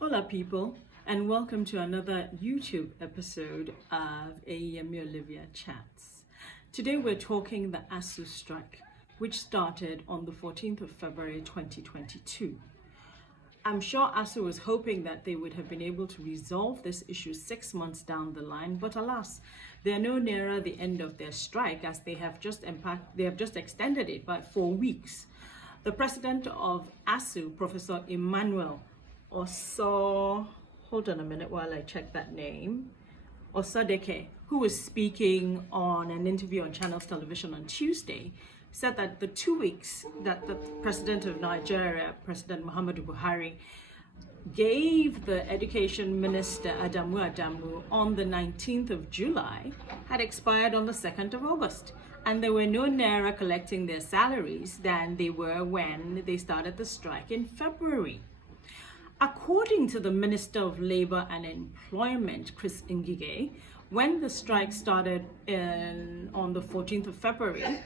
Hola people, and welcome to another YouTube episode of AEME Olivia Chats. Today we're talking the ASUU strike, which started on the 14th of February 2022. I'm sure ASUU was hoping that they would have been able to resolve this issue 6 months down the line, but alas, they are no nearer the end of their strike as they have just extended it by 4 weeks. The president of ASUU, Professor Emmanuel hold on a minute while I check that name, Osadeke, who was speaking on an interview on Channels Television on Tuesday, said that the 2 weeks that the president of Nigeria, President Muhammadu Buhari, gave the education minister Adamu on the 19th of July had expired on the 2nd of August. And they were no nearer collecting their salaries than they were when they started the strike in February. According to the Minister of Labour and Employment, Chris Ngige, when the strike started on the 14th of February,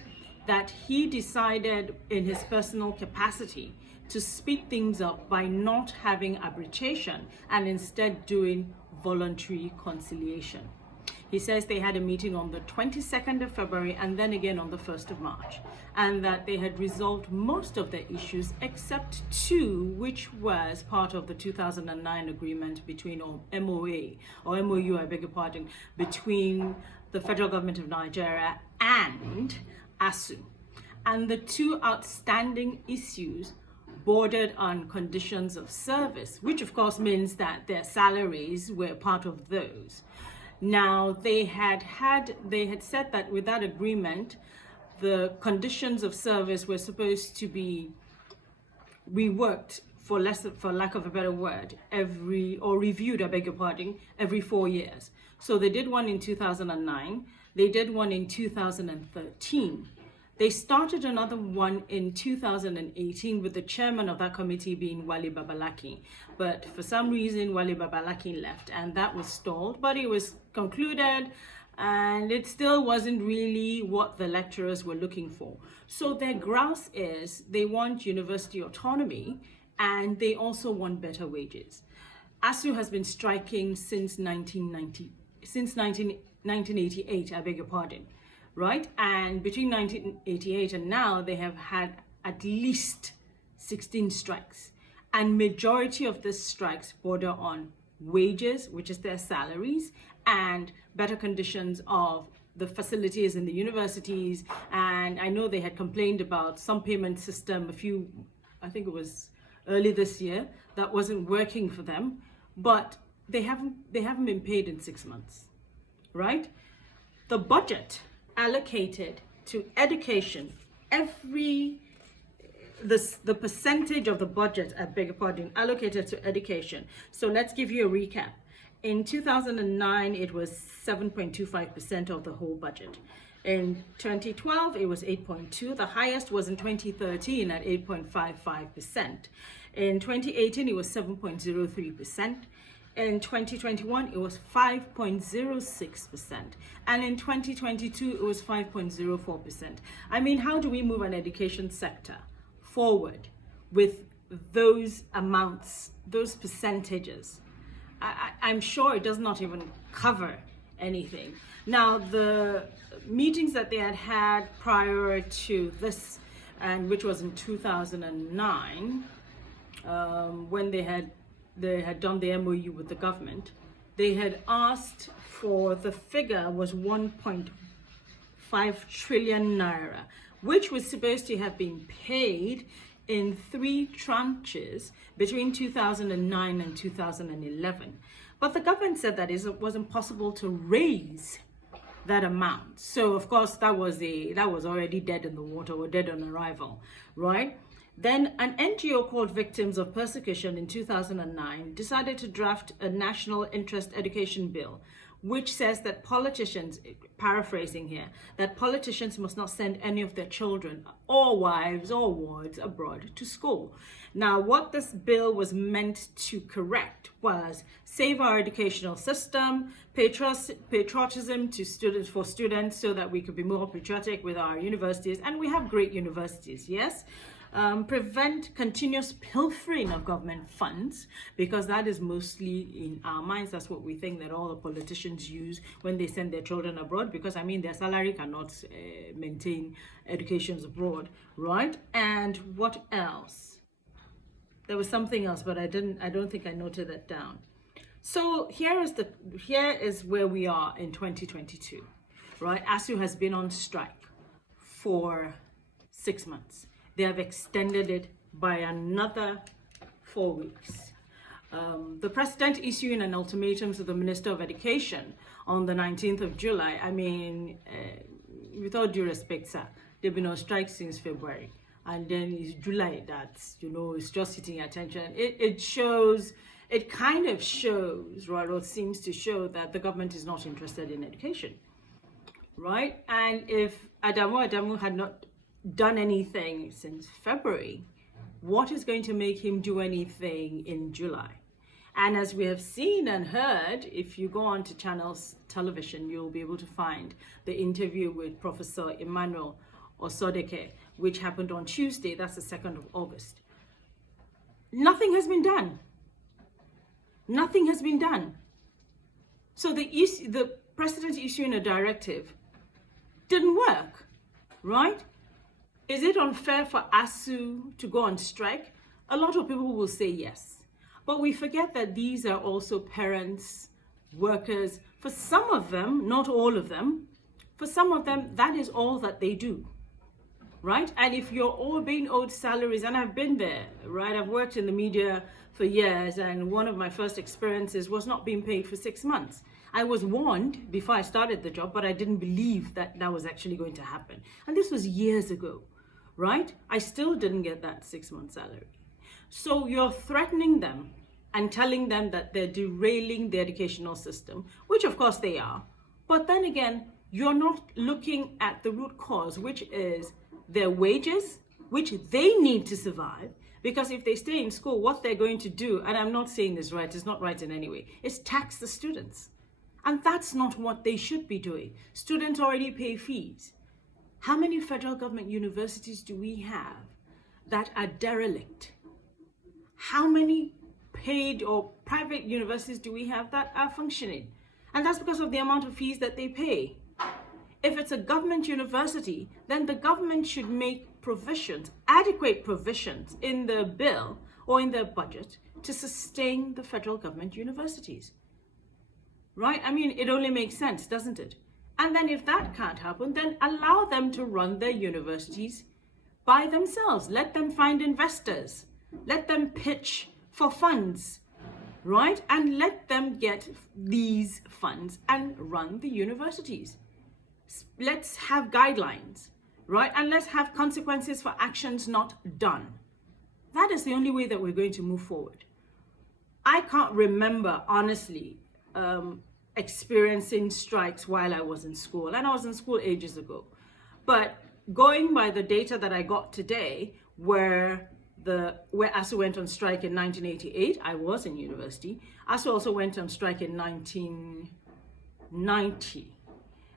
that he decided in his personal capacity to speed things up by not having arbitration and instead doing voluntary conciliation. He says they had a meeting on the 22nd of February and then again on the 1st of March, and that they had resolved most of their issues except two, which was part of the 2009 agreement between MOU, between the federal government of Nigeria and ASUU. And the two outstanding issues bordered on conditions of service, which of course means that their salaries were part of those. Now, they had said that with that agreement, the conditions of service were supposed to be reworked, for lack of a better word, reviewed, every 4 years. So they did one in 2009, they did one in 2013. They started another one in 2018 with the chairman of that committee being Wale Babalaki. But for some reason, Wale Babalaki left and that was stalled, but it was concluded and it still wasn't really what the lecturers were looking for. So their grouse is they want university autonomy and they also want better wages. ASUU has been striking since 1988, right? And between 1988 and now, they have had at least 16 strikes. And majority of these strikes border on wages, which is their salaries, and better conditions of the facilities in the universities. And I know they had complained about some payment system I think it was early this year, that wasn't working for them, but they haven't been paid in 6 months, right? The budget allocated to education, the percentage of the budget, allocated to education. So let's give you a recap. In 2009, it was 7.25% of the whole budget. In 2012, it was 8.2%. The highest was in 2013 at 8.55%. In 2018, it was 7.03%. In 2021, it was 5.06%. And in 2022, it was 5.04%. I mean, how do we move an education sector forward with those amounts, those percentages? I'm sure it does not even cover anything. Now, the meetings that they had prior to this, and which was in 2009, when they had done the MOU with the government, they had asked for, the figure was 1.5 trillion naira, which was supposed to have been paid in 3 tranches between 2009 and 2011. But the government said that it was impossible to raise that amount. So of course that was already dead in the water, or dead on arrival, right? Then an NGO called Victims of Persecution in 2009 decided to draft a national interest education bill, which says that politicians, paraphrasing here, that politicians must not send any of their children or wives or wards abroad to school. Now, what this bill was meant to correct was save our educational system, patriotism to students so that we could be more patriotic with our universities, and we have great universities, yes? prevent continuous pilfering of government funds, because that is mostly in our minds. That's what we think that all the politicians use when they send their children abroad, because I mean their salary cannot maintain educations abroad, right? And what else? There was something else, but I don't think I noted that down. So here is where we are in 2022, right? ASUU has been on strike for 6 months. They have extended it by another 4 weeks. The president issuing an ultimatum to the Minister of Education on the 19th of July. I mean, with all due respect, sir, they've been on strike since February. And then it's July that, it's just hitting attention. It kind of shows, right, or seems to show that the government is not interested in education, right? And if Adamu had not done anything since February, what is going to make him do anything in July? And as we have seen and heard, if you go on to Channels Television, you'll be able to find the interview with Professor Emmanuel Osodeke, which happened on Tuesday, that's the 2nd of August. Nothing has been done. Nothing has been done. So the president issuing a directive didn't work, right? Is it unfair for ASUU to go on strike? A lot of people will say yes. But we forget that these are also parents, workers. For some of them, not all of them, for some of them, that is all that they do, right? And if you're all being owed salaries, and I've been there, right? I've worked in the media for years, and one of my first experiences was not being paid for 6 months. I was warned before I started the job, but I didn't believe that that was actually going to happen. And this was years ago, right? I still didn't get that 6-month salary. So you're threatening them and telling them that they're derailing the educational system, which of course they are. But then again, you're not looking at the root cause, which is their wages, which they need to survive. Because if they stay in school, what they're going to do, and I'm not saying this right, it's not right in any way, is tax the students. And that's not what they should be doing. Students already pay fees. How many federal government universities do we have that are derelict? How many paid or private universities do we have that are functioning? And that's because of the amount of fees that they pay. If it's a government university, then the government should make provisions, adequate provisions in the bill or in their budget to sustain the federal government universities. Right? I mean, it only makes sense, doesn't it? And then if that can't happen, then allow them to run their universities by themselves. Let them find investors. Let them pitch for funds, right? And let them get these funds and run the universities. Let's have guidelines, right? And let's have consequences for actions not done. That is the only way that we're going to move forward. I can't remember, honestly, experiencing strikes while I was in school, and I was in school ages ago. But going by the data that I got today, where ASUU went on strike in 1988, I was in university. ASUU also went on strike in 1990.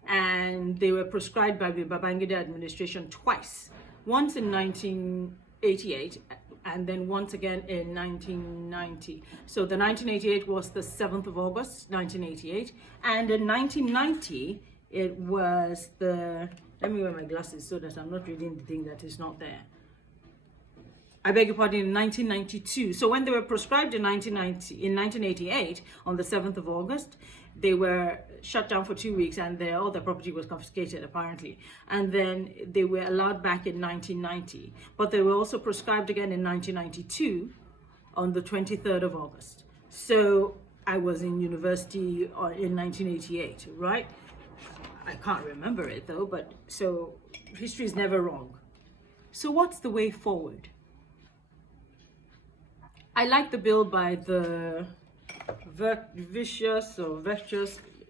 And they were proscribed by the Babangida administration twice. Once in 1988 and then once again in 1990. So the 1988 was the 7th of August, 1988. And in 1990, it was the, let me wear my glasses so that I'm not reading the thing that is not there. I beg your pardon, in 1992. So when they were proscribed in 1988, on the 7th of August, they were shut down for 2 weeks and all their property was confiscated, apparently. And then they were allowed back in 1990. But they were also proscribed again in 1992 on the 23rd of August. So I was in university in 1988, right? I can't remember it though, but so history is never wrong. So what's the way forward? I like the bill by the Virtuous,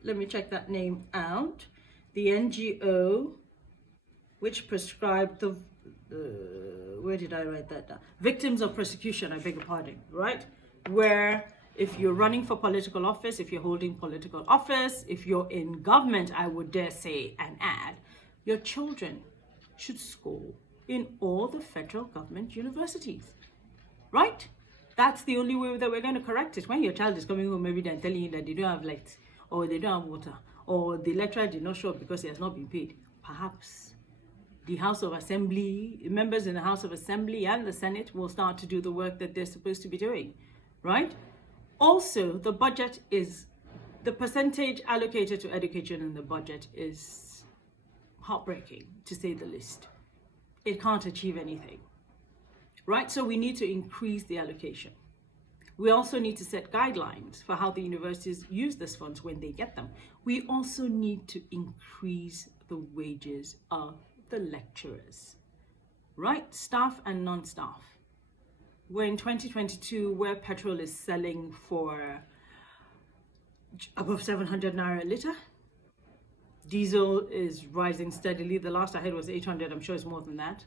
let me check that name out. The NGO, which prescribed the, where did I write that down? Victims of persecution, I beg your pardon, right? Where if you're running for political office, if you're holding political office, if you're in government, I would dare say and add, your children should school in all the federal government universities, right? That's the only way that we're going to correct it. When your child is coming home every day and telling you that they don't have light, or they don't have water, or the lecturer did not show up because he has not been paid, perhaps the House of Assembly, members in the House of Assembly and the Senate will start to do the work that they're supposed to be doing, right? Also, the budget is, the percentage allocated to education in the budget is heartbreaking, to say the least. It can't achieve anything, right? So we need to increase the allocation. We also need to set guidelines for how the universities use these funds when they get them. We also need to increase the wages of the lecturers, right? Staff and non-staff. We're in 2022 where petrol is selling for above 700 naira a litre. Diesel is rising steadily. The last I heard was 800. I'm sure it's more than that.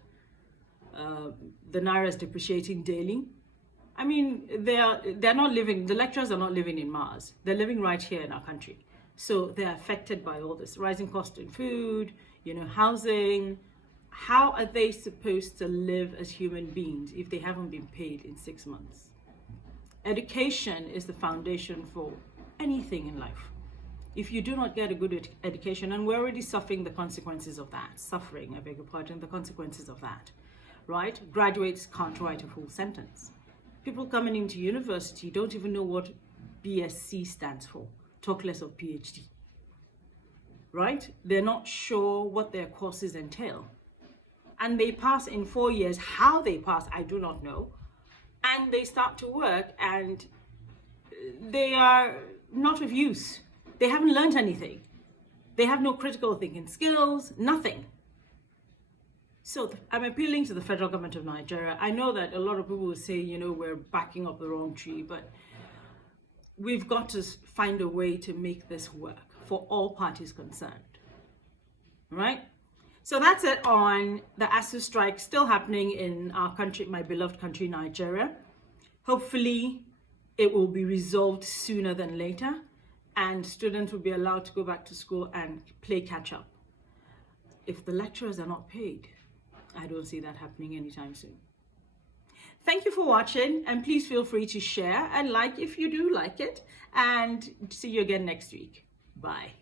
The naira is depreciating daily. I mean, they're not living, the lecturers are not living in Mars. They're living right here in our country. So they're affected by all this rising cost in food, housing. How are they supposed to live as human beings if they haven't been paid in 6 months? Education is the foundation for anything in life. If you do not get a good education, and we're already suffering the consequences of that, the consequences of that, right? Graduates can't write a full sentence. People coming into university don't even know what BSc stands for, talk less of PhD, right? They're not sure what their courses entail. And they pass in 4 years. How they pass, I do not know. And they start to work and they are not of use. They haven't learned anything. They have no critical thinking skills, nothing. So I'm appealing to the federal government of Nigeria. I know that a lot of people will say, we're backing up the wrong tree, but we've got to find a way to make this work for all parties concerned, right? So that's it on the ASUU strike still happening in our country, my beloved country, Nigeria. Hopefully it will be resolved sooner than later and students will be allowed to go back to school and play catch up. If the lecturers are not paid, I don't see that happening anytime soon. Thank you for watching, and please feel free to share and like if you do like it, and see you again next week. Bye.